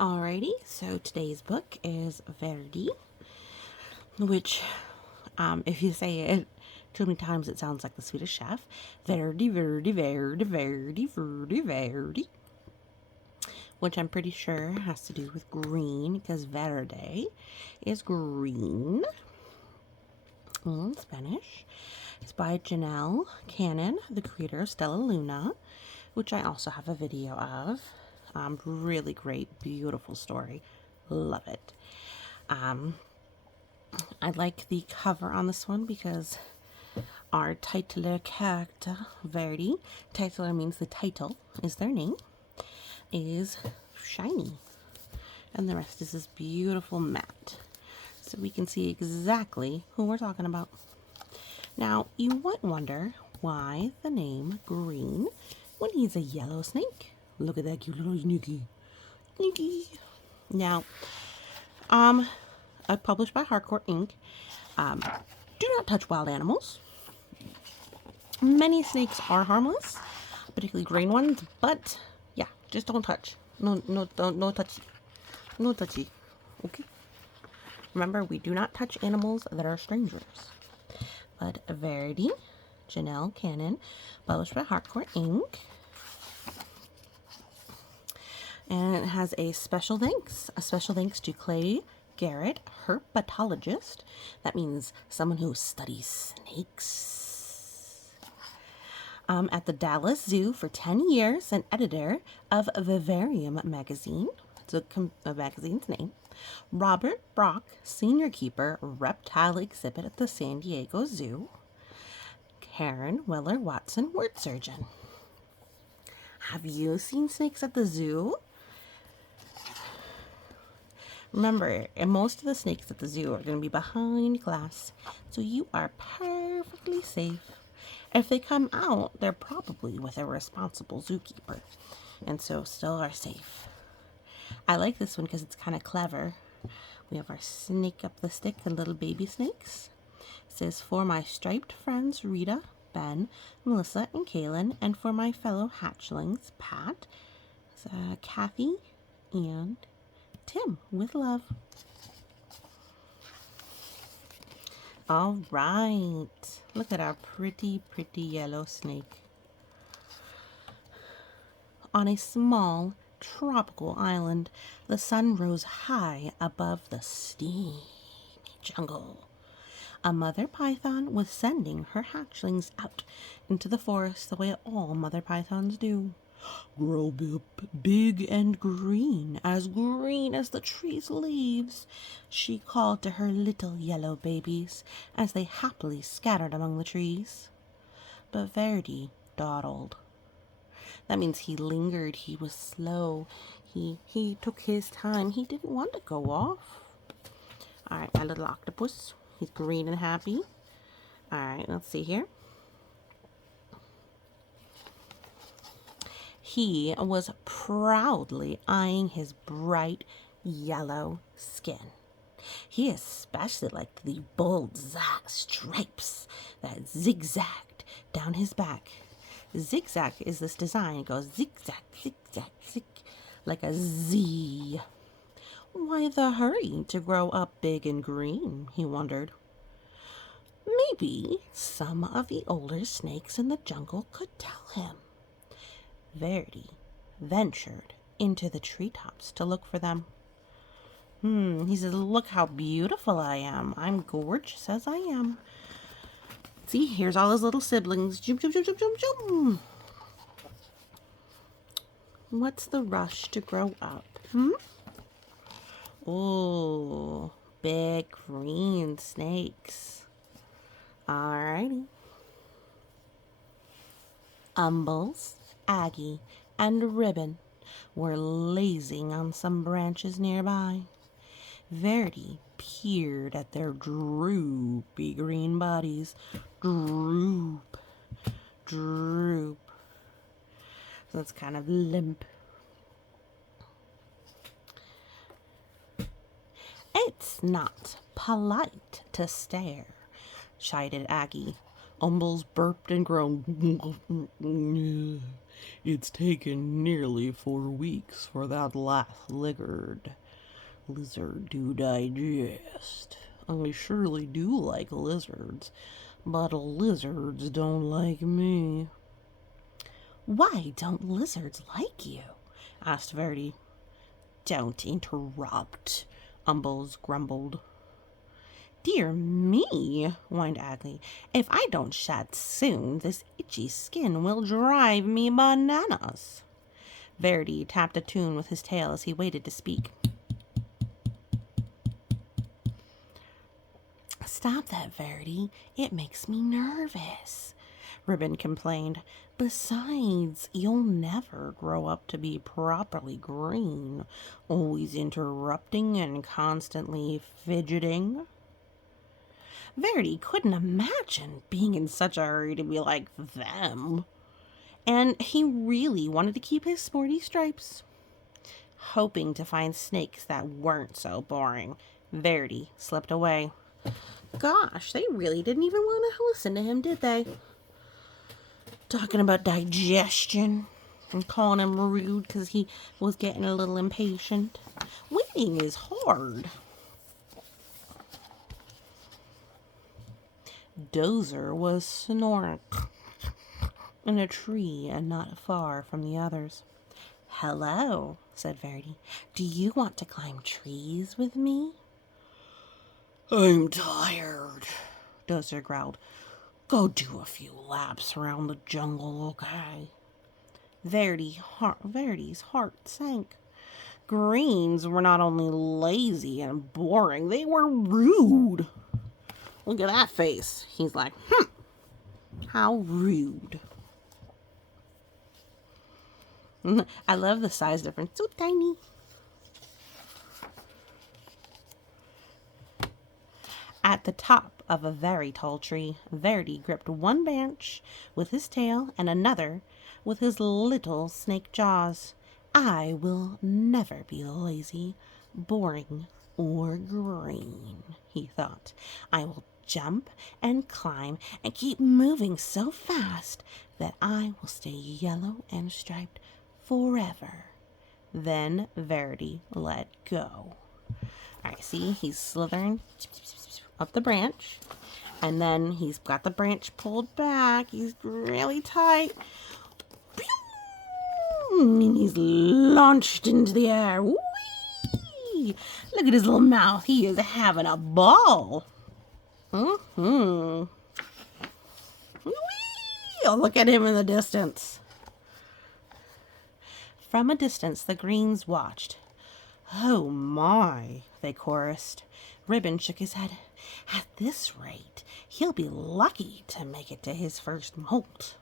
Alrighty, so today's book is Verdi, which, if you say it too many times, it sounds like the Swedish chef. Verdi, Verdi, Verdi, Verdi, Verdi, Verdi. Which I'm pretty sure has to do with green, because verde is green in Spanish. It's by Janell Cannon, the creator of Stella Luna, which I also have a video of. Really great, beautiful story. Love it. I like the cover on this one because our titular character, Verdi, titular means the title is their name, is shiny. And the rest is this beautiful matte. So we can see exactly who we're talking about. Now, you might wonder why the name Green when he's a yellow snake. Look at that cute little sneaky. Sneaky. Now, published by Harcourt Inc. Do not touch wild animals. Many snakes are harmless, particularly green ones, but yeah, just don't touch. No touchy. No touchy. Okay? Remember, we do not touch animals that are strangers. But Verdi, Janell Cannon, published by Harcourt Inc. And it has a special thanks. A special thanks to Clay Garrett, herpetologist. That means someone who studies snakes. At the Dallas Zoo for 10 years, an editor of Vivarium magazine. That's a magazine's name. Robert Brock, senior keeper, reptile exhibit at the San Diego Zoo. Karen Weller Watson, word surgeon. Have you seen snakes at the zoo? Remember, most of the snakes at the zoo are going to be behind glass, so you are perfectly safe. If they come out, they're probably with a responsible zookeeper, and so still are safe. I like this one because it's kind of clever. We have our snake up the stick and little baby snakes. It says, for my striped friends Rita, Ben, Melissa, and Kaylin, and for my fellow hatchlings, Pat, Kathy, and Tim, with love. All right. Look at our pretty, pretty yellow snake. On a small tropical island, the sun rose high above the steamy jungle. A mother python was sending her hatchlings out into the forest the way all mother pythons do. Grow big and green as the tree's leaves, she called to her little yellow babies as they happily scattered among the trees. But Verdi dawdled. That means he lingered, he was slow, he took his time, he didn't want to go off. Alright, my little octopus, he's green and happy. Alright, let's see here. He was proudly eyeing his bright yellow skin. He especially liked the bold stripes that zigzagged down his back. Zigzag is this design. It goes zigzag, zigzag, zig, like a Z. Why the hurry to grow up big and green, he wondered. Maybe some of the older snakes in the jungle could tell him. Verdi ventured into the treetops to look for them. He says, look how beautiful I am. I'm gorgeous as I am. See, here's all his little siblings. Jump, jump, jump, jump, jump, jump. What's the rush to grow up? Oh, big green snakes. Alrighty. Umbles, Aggie, and Ribbon were lazing on some branches nearby. Verdi peered at their droopy green bodies. Droop, droop. So it's kind of limp. It's not polite to stare, chided Aggie. Umbles burped and groaned. It's taken nearly 4 weeks for that last lizard to digest. I surely do like lizards, but lizards don't like me. Why don't lizards like you? Asked Verdi. Don't interrupt, Umbles grumbled. Dear me, whined Agley. If I don't shed soon, this itchy skin will drive me bananas. Verdi tapped a tune with his tail as he waited to speak. Stop that, Verdi. It makes me nervous, Ribbon complained. Besides, you'll never grow up to be properly green, always interrupting and constantly fidgeting. Verdi couldn't imagine being in such a hurry to be like them. And he really wanted to keep his sporty stripes. Hoping to find snakes that weren't so boring, Verdi slipped away. Gosh, they really didn't even want to listen to him, did they? Talking about digestion and calling him rude because he was getting a little impatient. Waiting is hard. Dozer was snoring in a tree and not far from the others. Hello, said Verdi. Do you want to climb trees with me? I'm tired, Dozer growled. Go do a few laps around the jungle, okay? Verdi's heart sank. Greens were not only lazy and boring, they were rude. Look at that face. He's like, how rude. I love the size difference. So tiny. At the top of a very tall tree, Verdi gripped one branch with his tail and another with his little snake jaws. I will never be lazy, boring, or green, he thought. I will jump and climb and keep moving so fast that I will stay yellow and striped forever. Then Verdi let go. All right, see, he's slithering up the branch, and then he's got the branch pulled back. He's really tight. And he's launched into the air. Whee! Look at his little mouth. He is having a ball. Whee! Oh, look at him in the distance. From a distance, the Greens watched. Oh my, they chorused. Ribbon shook his head. At this rate, he'll be lucky to make it to his first molt.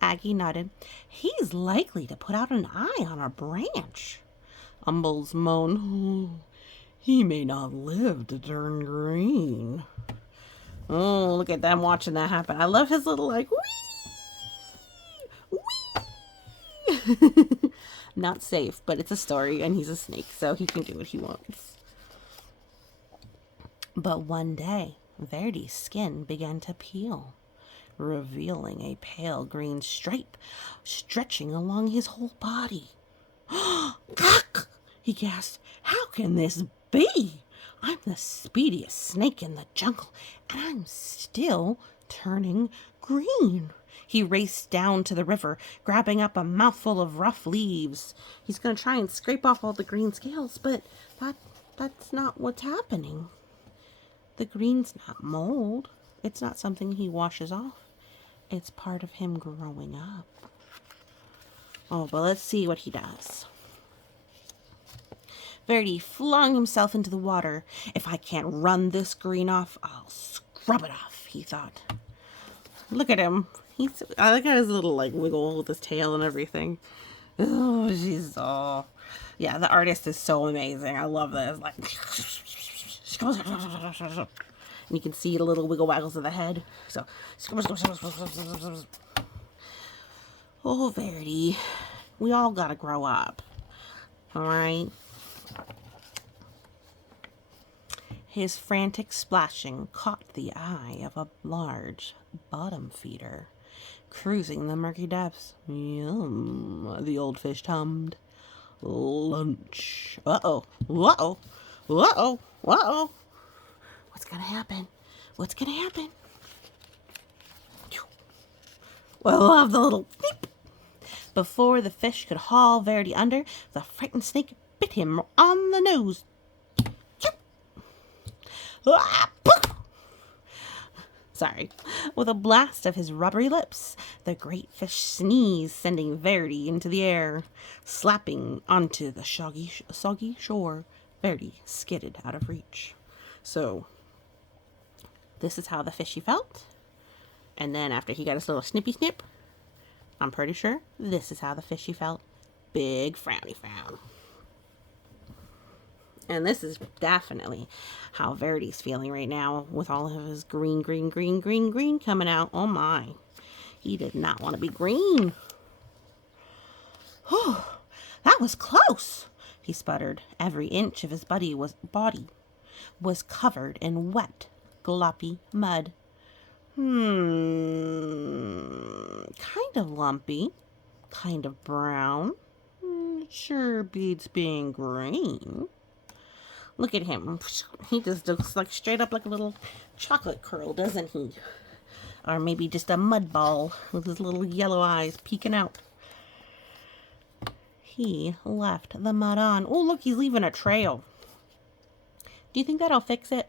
Aggie nodded. He's likely to put out an eye on our branch. Umbles moaned. Oh, he may not live to turn green. Oh, look at them watching that happen. I love his little like, wee! Wee! Not safe, but it's a story, and he's a snake, so he can do what he wants. But one day, Verdi's skin began to peel, revealing a pale green stripe stretching along his whole body. Gawk! He gasped. How can this be? I'm the speediest snake in the jungle, and I'm still turning green. He raced down to the river, grabbing up a mouthful of rough leaves. He's going to try and scrape off all the green scales, but that's not what's happening. The green's not mold. It's not something he washes off. It's part of him growing up. Oh, but let's see what he does. Verdi flung himself into the water. If I can't run this green off, I'll scrub it off, he thought. Look at him. I look at his little like wiggle with his tail and everything. Oh, she's so... Yeah, the artist is so amazing. I love this. Like... And you can see the little wiggle waggles of the head. So... Oh, Verdi. We all gotta grow up. Alright? His frantic splashing caught the eye of a large bottom feeder. cruising the murky depths. Yum, the old fish hummed. Lunch. Uh-oh, uh-oh, uh-oh, uh-oh. What's gonna happen? What's gonna happen? Well, I'll have the little beep. Before the fish could haul Verity under, the frightened snake bit him on the nose. Sorry. With a blast of his rubbery lips, the great fish sneezed, sending Verity into the air. Slapping onto the soggy shore, Verity skidded out of reach. So, this is how the fishy felt. And then after he got his little snippy snip, I'm pretty sure this is how the fishy felt. Big frowny frown. And this is definitely how Verity's feeling right now with all of his green coming out. Oh my. He did not want to be green. Whew, that was close, he sputtered. Every inch of his body was covered in wet, gloppy mud. Kind of lumpy, kind of brown. Sure beats being green. Look at him. He just looks like straight up like a little chocolate curl, doesn't he? Or maybe just a mud ball with his little yellow eyes peeking out. He left the mud on. Oh, look, he's leaving a trail. Do you think that'll fix it?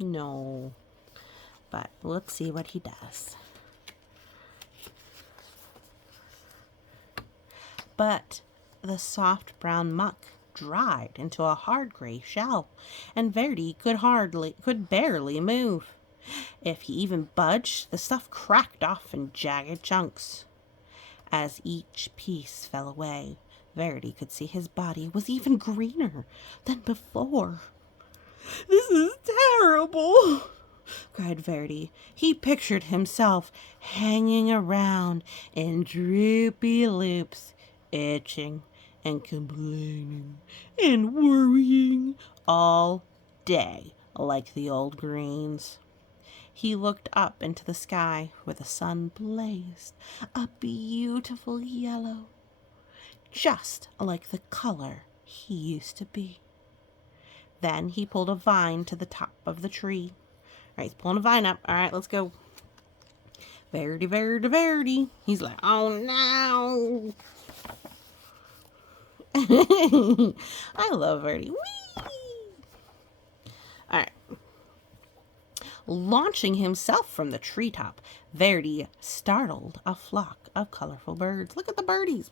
No. But let's see what he does. But the soft brown muck dried into a hard gray shell, and Verity could barely move. If he even budged, the stuff cracked off in jagged chunks. As each piece fell away, Verity could see his body was even greener than before. "This is terrible," cried Verity. He pictured himself hanging around in droopy loops, itching and complaining and worrying all day like the old greens. He looked up into the sky where the sun blazed a beautiful yellow, just like the color he used to be. Then he pulled a vine to the top of the tree. All right, he's pulling a vine up. All right, let's go. Verity, Verity, Verity. He's like, oh no. I love Verdi. Whee! All right. Launching himself from the treetop, Verdi startled a flock of colorful birds. Look at the birdies.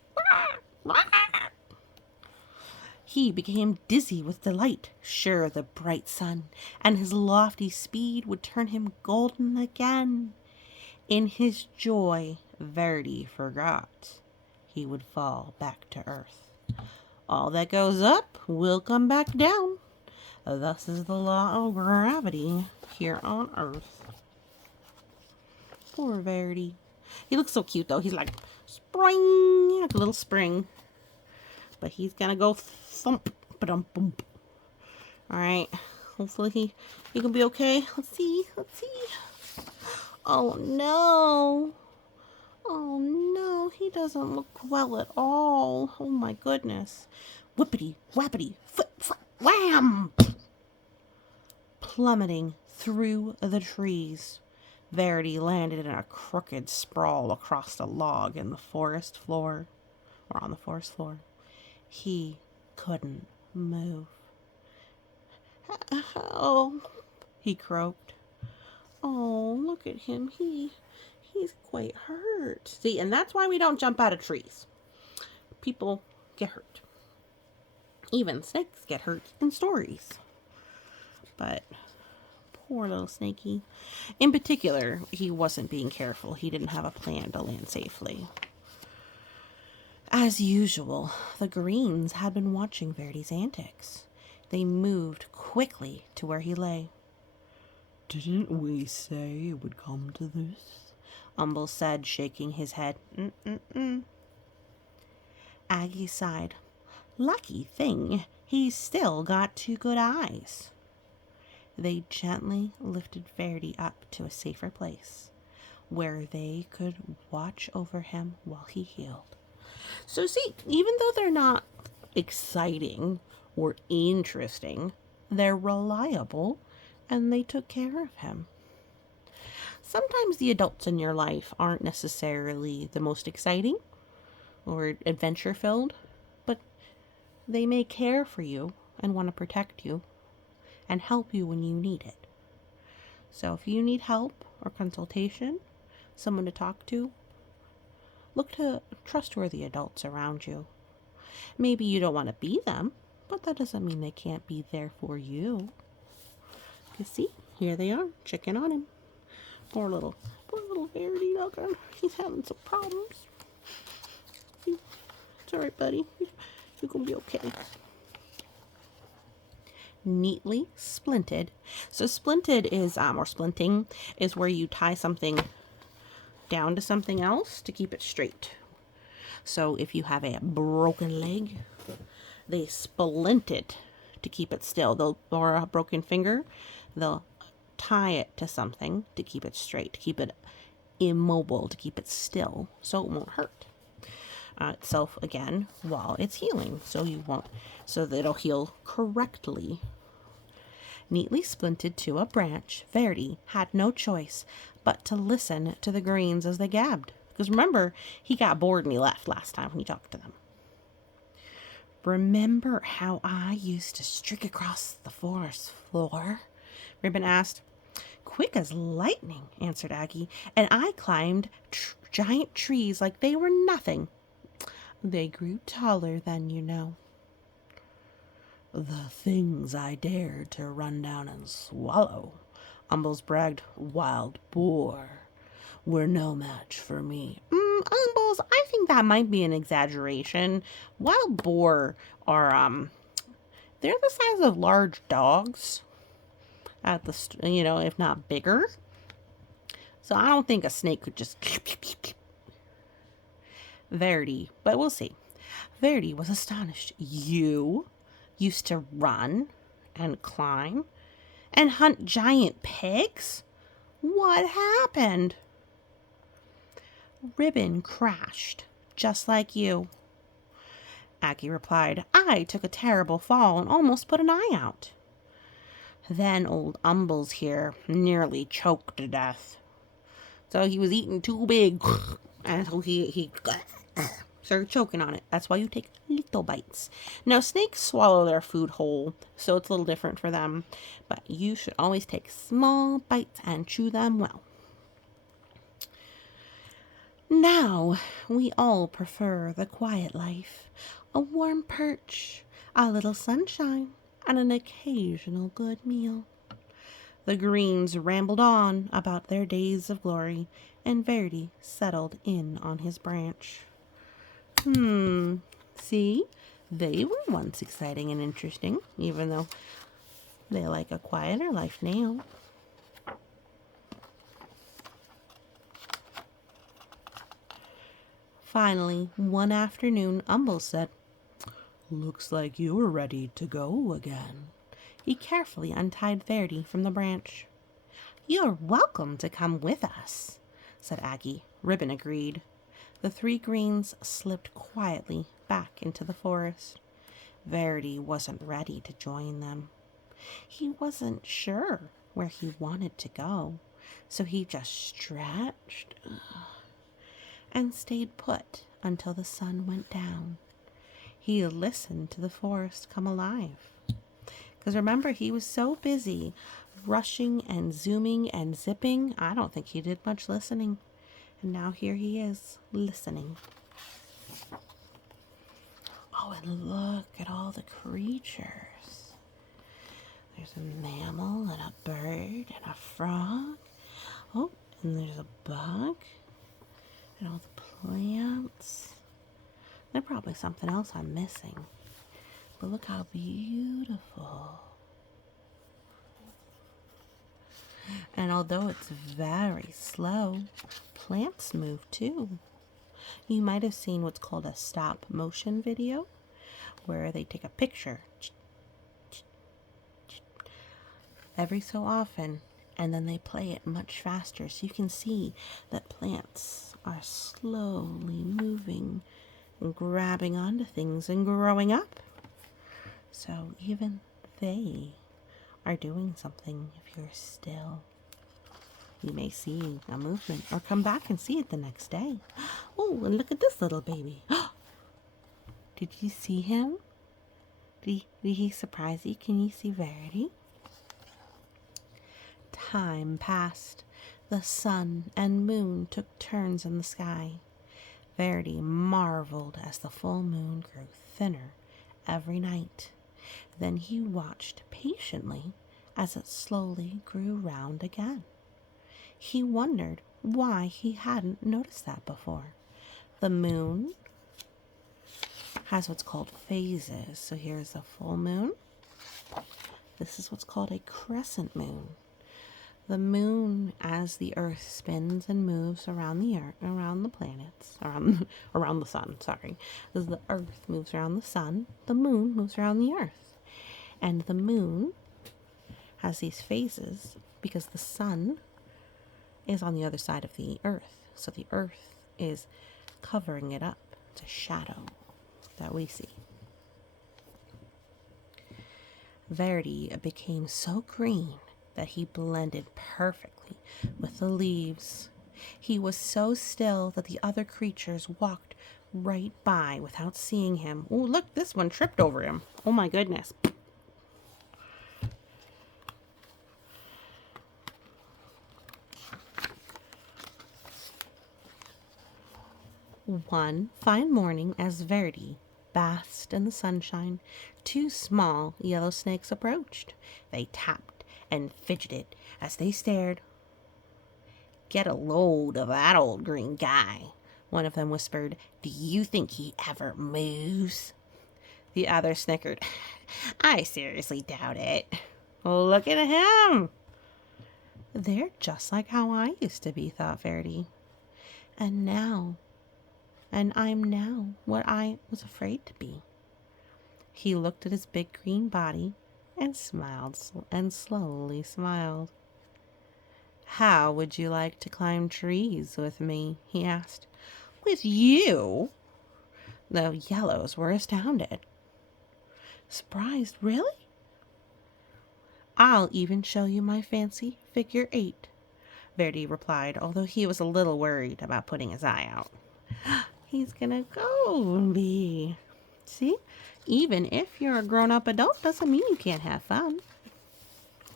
He became dizzy with delight, sure the bright sun and his lofty speed would turn him golden again. In his joy, Verdi forgot he would fall back to earth. All that goes up will come back down. Thus is the law of gravity here on Earth. Poor Verity. He looks so cute, though. He's like, spring, like a little spring. But he's gonna go thump, ba-dum-bump. All right. Hopefully he can be okay. Let's see. Oh, no. Oh, no, he doesn't look well at all. Oh, my goodness. Whippity, whappity, flip, flap, wham! Plummeting through the trees, Verity landed in a crooked sprawl across a log in the forest floor, or on the forest floor. He couldn't move. Oh, he croaked. Oh, look at him. He's quite hurt. See, and that's why we don't jump out of trees. People get hurt. Even snakes get hurt in stories. But poor little snaky. In particular, he wasn't being careful. He didn't have a plan to land safely. As usual, the greens had been watching Verity's antics. They moved quickly to where he lay. Didn't we say it would come to this? Umble said, shaking his head. Aggie sighed. Lucky thing, he's still got 2 good eyes. They gently lifted Verity up to a safer place. where they could watch over him while he healed. So, see, even though they're not exciting or interesting, they're reliable and they took care of him. Sometimes the adults in your life aren't necessarily the most exciting or adventure filled, but they may care for you and want to protect you and help you when you need it. So if you need help or consultation, someone to talk to, look to trustworthy adults around you. Maybe you don't want to be them, but that doesn't mean they can't be there for you. You see, here they are, checking on him. Poor little Verity, he's having some problems. It's all right, buddy. You're gonna be okay. Neatly splinted. So splinted is, or splinting, is where you tie something down to something else to keep it straight. So if you have a broken leg, they splint it to keep it still. Or a broken finger, they'll tie it to something to keep it straight, to keep it immobile, to keep it still, so it won't hurt itself again while it's healing. So that it'll heal correctly. Neatly splinted to a branch, Verdi had no choice but to listen to the greens as they gabbed. Because remember, he got bored and he left last time when he talked to them. Remember how I used to streak across the forest floor? Ribbon asked. Quick as lightning, answered Aggie, and I climbed giant trees like they were nothing. They grew taller then, you know. The things I dared to run down and swallow, Umbles bragged. Wild boar were no match for me. Umbles, I think that might be an exaggeration. Wild boar are, they're the size of large dogs. At the, if not bigger. So I don't think a snake could just... Verity, but we'll see. Verity was astonished. You used to run and climb and hunt giant pigs? What happened? Ribbon crashed, just like you. Aggie replied, I took a terrible fall and almost put an eye out. Then old Umbles here nearly choked to death. So he was eating too big, and so he started choking on it. That's why you take little bites. Now, snakes swallow their food whole, so it's a little different for them. But you should always take small bites and chew them well. Now, we all prefer the quiet life. A warm perch, a little sunshine, and an occasional good meal. The greens rambled on about their days of glory, and Verdi settled in on his branch. See? They were once exciting and interesting, even though they like a quieter life now. Finally, one afternoon, Umbles said, Looks like you're ready to go again. He carefully untied Verdi from the branch. You're welcome to come with us, said Aggie. Ribbon agreed. The three greens slipped quietly back into the forest. Verdi wasn't ready to join them. He wasn't sure where he wanted to go, so he just stretched and stayed put until the sun went down. He listened to the forest come alive. Because remember, he was so busy rushing and zooming and zipping, I don't think he did much listening. And now here he is, listening. Oh, and look at all the creatures. There's a mammal and a bird and a frog. Oh, and there's a bug. And all the plants. There's probably something else I'm missing. But look how beautiful. And although it's very slow, plants move too. You might have seen what's called a stop motion video, where they take a picture. Every so often, And then they play it much faster, so you can see that plants are slowly moving and grabbing onto things and growing up. So even they are doing something if you're still. You may see a movement or come back and see it the next day. Oh, and look at this little baby. Did you see him? Did he surprise you? Can you see Verity? Time passed. The sun and moon took turns in the sky. Verdi marveled as the full moon grew thinner every night. Then he watched patiently as it slowly grew round again. He wondered why he hadn't noticed that before. The moon has what's called phases. So here's a full moon. This is what's called a crescent moon. The moon, as the earth spins and moves around the earth, around the planets, around the sun, sorry. As the earth moves around the sun, the moon moves around the earth. And the moon has these phases because the sun is on the other side of the earth. So the earth is covering it up. It's a shadow that we see. Verdi became so green that he blended perfectly with the leaves. He was so still that the other creatures walked right by without seeing him. Oh, look, this one tripped over him. Oh my goodness. One fine morning, as Verdi basked in the sunshine, two small yellow snakes approached. They tapped and fidgeted as they stared. "Get a load of that old green guy," one of them whispered. "Do you think he ever moves?" The other snickered. "I seriously doubt it." "Look at him." They're just like how I used to be, thought Verdi. And I'm now what I was afraid to be. He looked at his big green body and smiled and slowly smiled. "How would you like to climb trees with me?" he asked. "With you?" The yellows were astounded. Surprised, "Really?" "I'll even show you my fancy figure 8, Verdi replied, although he was a little worried about putting his eye out. He's gonna go and be. See? Even if you're a grown-up adult doesn't mean you can't have fun.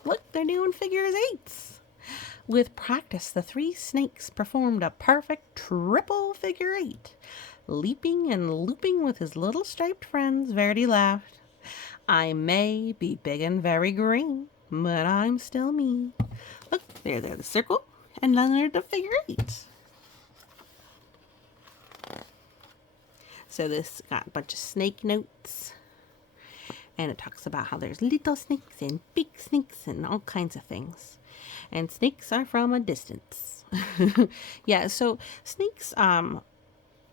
Look, they're doing figures 8s. With practice, the three snakes performed a perfect triple figure 8. Leaping and looping with his little striped friends, Verdi laughed. "I may be big and very green, but I'm still me." Look, they're the circle, and then they're the figure 8. So this got a bunch of snake notes. And it talks about how there's little snakes and big snakes and all kinds of things. And snakes are from a distance. Yeah, so snakes are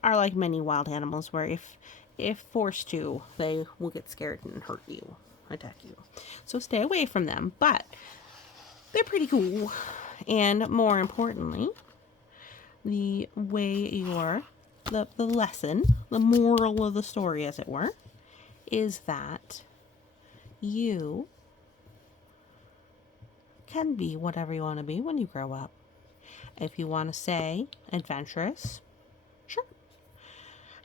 like many wild animals where if forced to, they will get scared and hurt you, attack you. So stay away from them, but they're pretty cool. And more importantly, the lesson, the moral of the story, as it were, is that you can be whatever you want to be when you grow up. If you want to say adventurous, sure.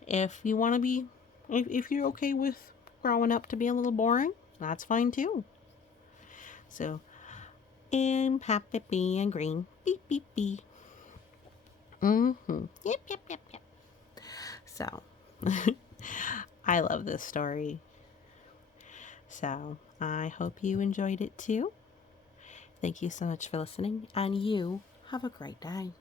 If you want to be, if you're okay with growing up to be a little boring, that's fine too. So, I'm happy being green. Beep, beep, beep. Yep, yep, yep, yep. So, I love this story. So, I hope you enjoyed it too. Thank you so much for listening, and you have a great day.